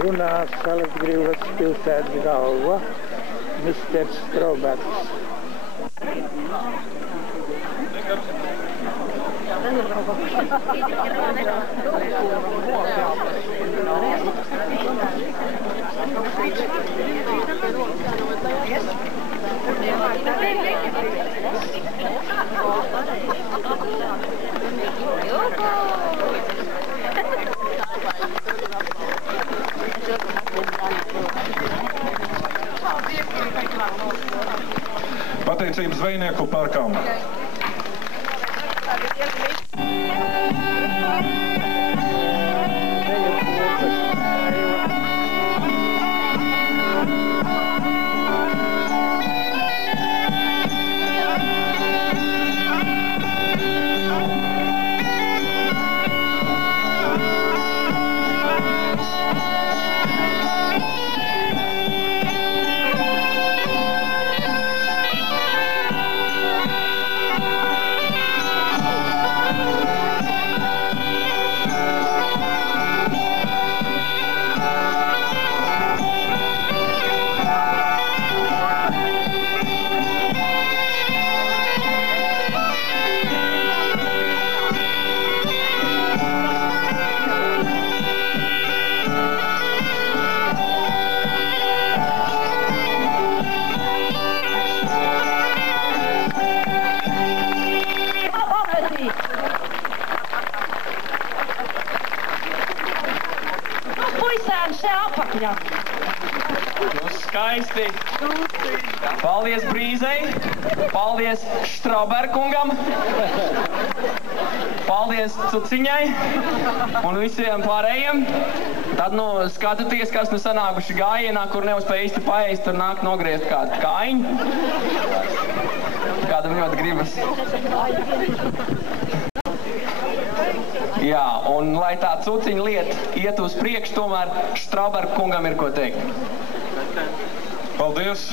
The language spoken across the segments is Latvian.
Runās Salacgrīvas pilsētas galva, Misters Strobergs. Pateicību zvejnieku parkam. Skaisti. Paldies Brīzei, paldies Štrauberkungam, paldies Cuciņai un visiem pārējiem. Tad, skatieties, kas sanākuši gājienā, kur neuzspēja īsti paēst, tur nāk nogriezt kādu kājiņu. Kādam ļoti gribas. Jā, un lai tā Cuciņa lieta iet uz priekšu, tomēr Štrauberkungam ir ko teikt. Paldies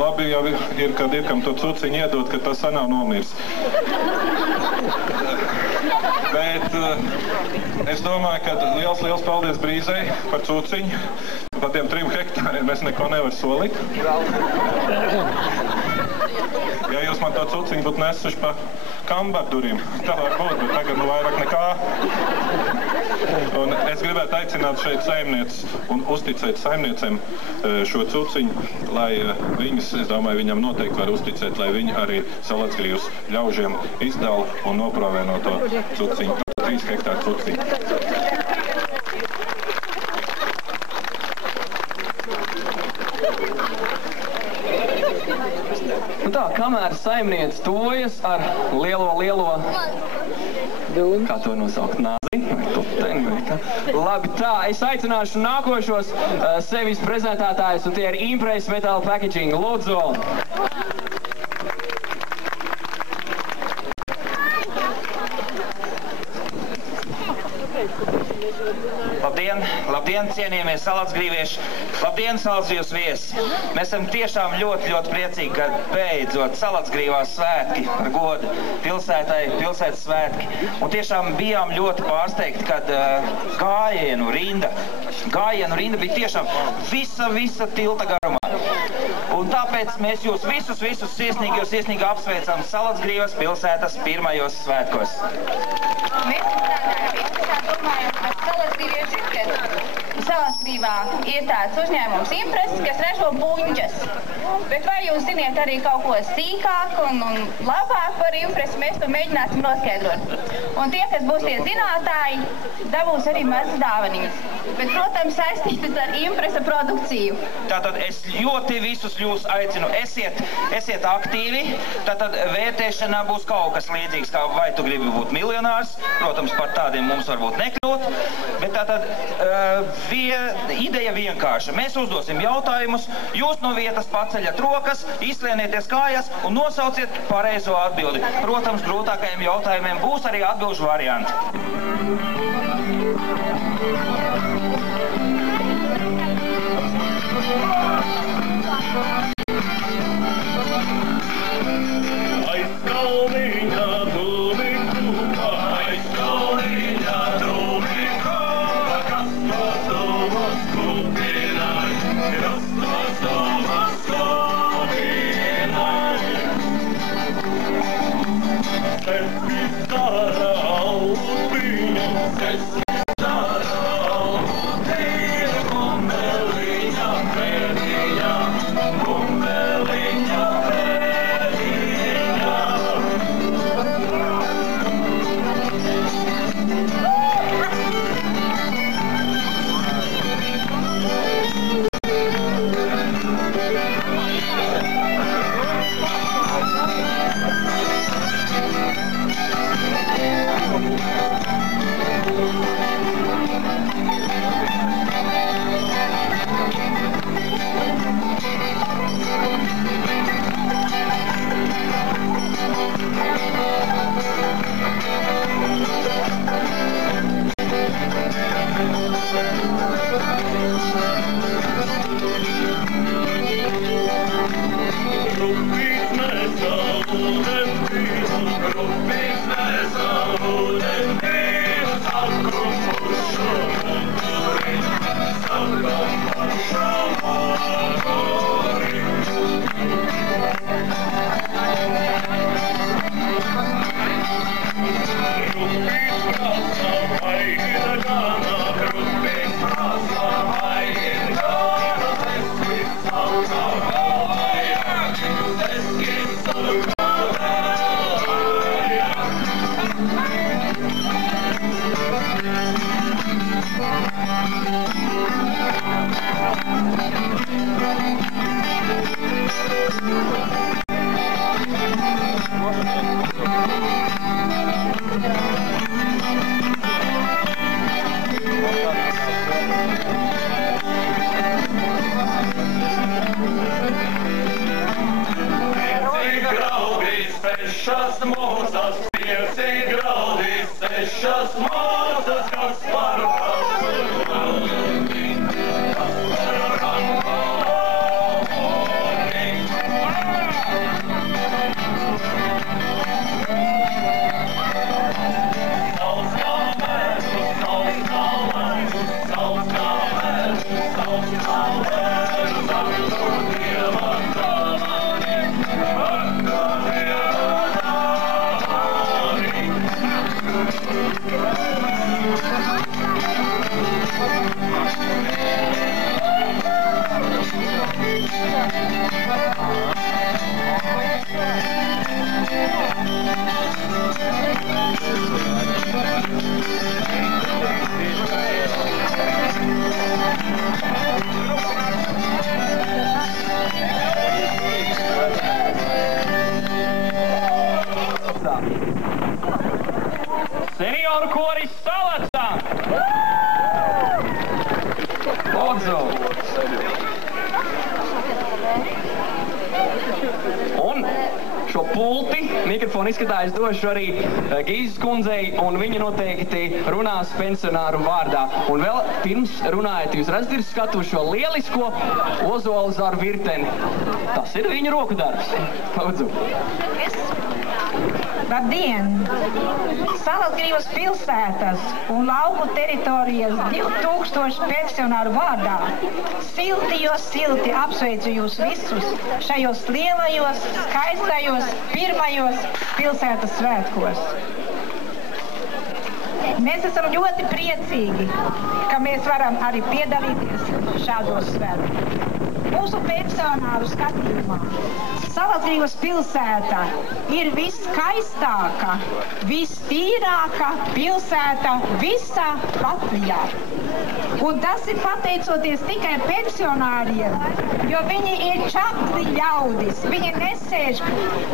Labi jau ir, kad ir, kam to cuciņu iedot, ka tas nav nomirs. Bet es domāju, ka liels paldies Brīzei par cuciņu. Par tiem 3 hektāriem mēs neko nevar solīt. Ja jūs man to cuciņu būtu nesuši pa kambarduriem, tā var būt, bet tagad vairāk nekā. Un es gribētu aicināt šeit saimnieces un uzticēt saimniecēm šo cuciņu, lai viņas, es domāju, viņam noteikti var uzticēt, lai viņi arī Salacgrīvas ļaužiem izdala un noprovē no to cuciņu, 3 hektāru cuciņu. Nu tā, kamēr saimniece tojas ar lielo, kā to nosaukt, nāzi? Labi, tā, es aicināšu nākošos sevis prezentētājus, un tie ir Impress Metal Packaging. Lūdzu! Labdien, cienījamies salacgrīvieši! Labdien, Salacgrīvas viesi! Mēs esam tiešām ļoti priecīgi, ka beidzot Salacgrīvās svētki ar godu pilsētas svētki. Un tiešām bijām ļoti pārsteigti, kad gājienu rinda bija tiešām visa tilta garumā. Un tāpēc mēs jūs visus sirsnīgi apsveicam Salacgrīvas pilsētas pirmajos svētkos. Mēs domājam, ka Salacgrīvieši ir Salacgrīvā ir tāds uzņēmums Impress, kas ražo buņģes. Bet vai jūs ziniet arī kaut ko sīkāk un labāk par Impress, mēs to mēģināsim noskaidrot. Un tie, kas būs tie zinātāji, dabūs arī mazas dāvaniņas. Bet, protams, saistītas ar Impressa produkciju. Tātad es ļoti visus jūs aicinu, esiet aktīvi. Tātad vērtēšanā būs kaut kas līdzīgs, kā vai tu gribi būt miljonārs. Protams, par tādiem mums varbūt nekļūt. Bet tātad ideja vienkārša. Mēs uzdosim jautājumus, jūs no vietas paceļat rokas, izslienieties kājas un nosauciet pareizo atbildi. Protams, grūtākajiem jautājumiem būs arī atbilžu varianti. vārdā. Senioru koris Salacā! Lūdzu! Un šo pulti, mikrofonu izskatājas došu arī Gīzes kundzei, un viņa noteikti runās pensionāru vārdā. Un vēl pirms runājat, jūs redzat ir skatu šo lielisko ozolu zaru virteni. Tas ir viņu roku darbs. Lūdzu. Labdien! Salasgrīvas pilsētas un lauku teritorijas 2000 pensionāru vārdā silti, jo silti apsveicu jūs visus šajos lielajos, skaistajos, pirmajos pilsētas svētkos. Mēs esam ļoti priecīgi, ka mēs varam arī piedalīties šādos svētkos. Mūsu pensionāru skatījumā Salasgrīvas pilsēta ir viskaistākā, vistīrākā pilsēta visā Latvijā. Un tas ir pateicoties tikai pensionāriem, jo viņi ir čakli ļaudis. Viņi nesēž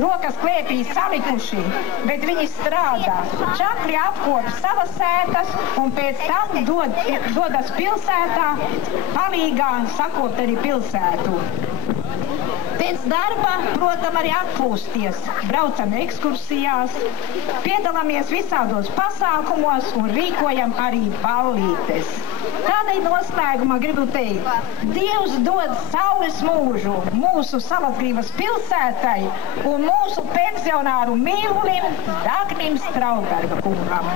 rokas klēpī salikuši, bet viņi strādā. Čakli apkop savas sētas un pēc tam dodas pilsētā palīgā sakopt arī pilsētu. Pēc darba, protams, arī atpūsties, braucam ekskursijās, piedalāmies visādos pasākumos un rīkojam arī ballītes. Tādēļ noslēgumā gribu teikt, Dievs dod saules mūžu mūsu Salasgrīvas pilsētai un mūsu pensionāru mīlulim Dagnim Strauberga kungam.